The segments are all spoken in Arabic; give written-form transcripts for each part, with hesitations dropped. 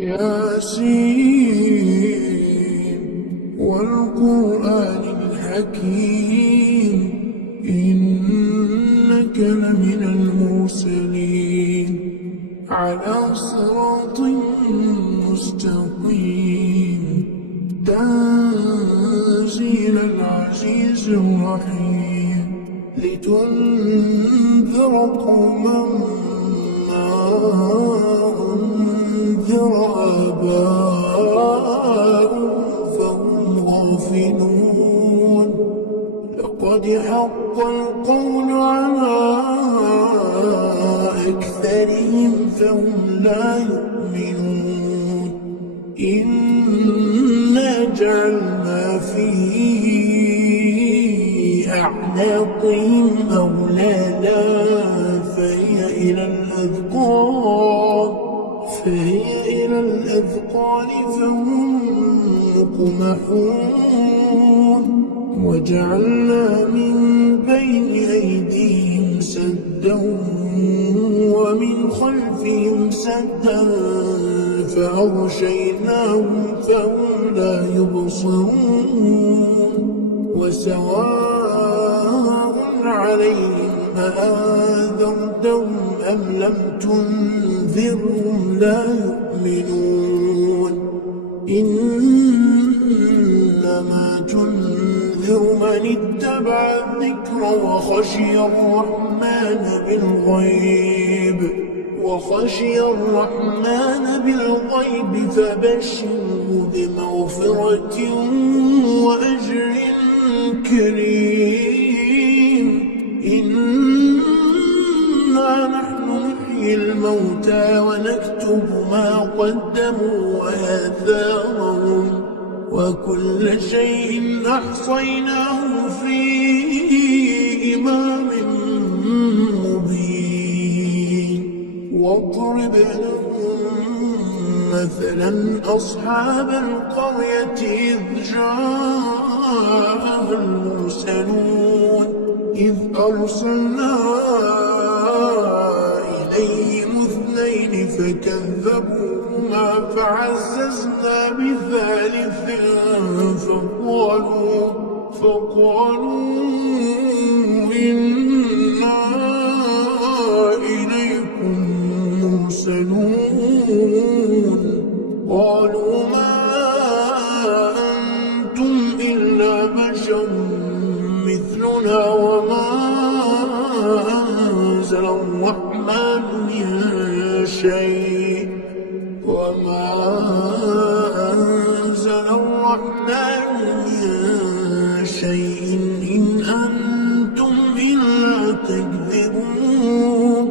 ياسين والقرآن الحكيم إنك لمن المرسلين على صراط مستقيم تنزيل العزيز الرحيم لتنذر قوما ما أنذر آباؤهم فهم غافلون لقد حق القول على أكثرهم فهم لا يؤمنون إنا جعلنا في أعناقهم أغلالا فهي إلى الأذقان فهم مقمحون وجعلنا من بين أيديهم سدا ومن خلفهم سدا فأغشيناهم فهم لا يبصرون وسواء عليهم أأنذرتهم أم لم تنذرهم لا يؤمنون إنما تنذر من اتبع الذكر وخشي الرحمن بالغيب فبشره بمغفرة وأجر كريم إنا نحن نحيي الموتى ونكتب ما قدموا وآثارهم وكل شيء أحصيناه في إمام مبين واضرب لهم مثلا أصحاب القرية إذ جاءها المرسلون إذ أرسلنا إليهم اثنين فكذبوهما فعززنا بثالث فقالوا إنا إليكم مرسلون قالوا ما أنتم إلا بشر مثلنا وما أنزل الرحمن من شيء إن أنتم إلا تكذبون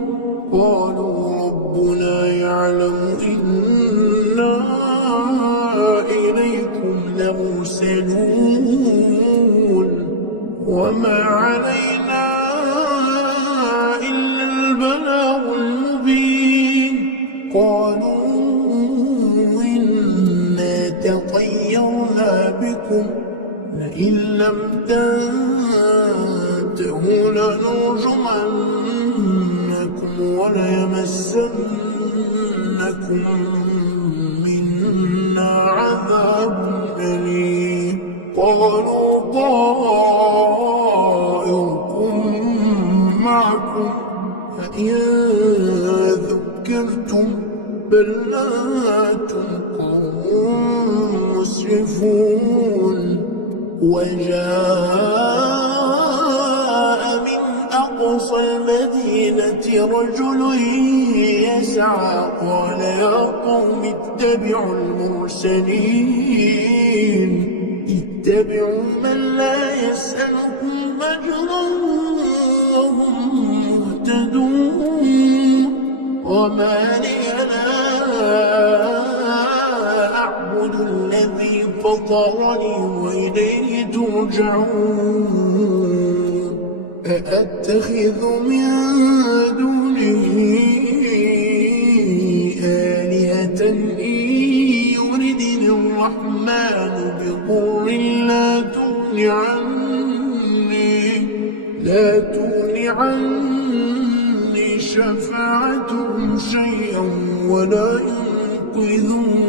قالوا ربنا يعلم إنا إليكم لمرسلون وما علينا إلا البلاغ المبين قالوا إنا تطيرنا بكم لئن لم تنتهوا لنرجمنكم وليمسنكم منا عذاب أليم قالوا طائركم معكم فإن ذكرتم بل أنتم قوم مسرفون وجاء من أقصى المدينة رجل يسعى قال يا قوم اتبعوا المرسلين اتبعوا من لا يسألكم أجرا وهم مهتدون وما لي لا أعبد الذي فطرني وإليه ترجعون أأتخذ من دونه آلهة إن يردني الرحمن بضر لا تغني عني شفاعتهم شيئا ولا يتخذون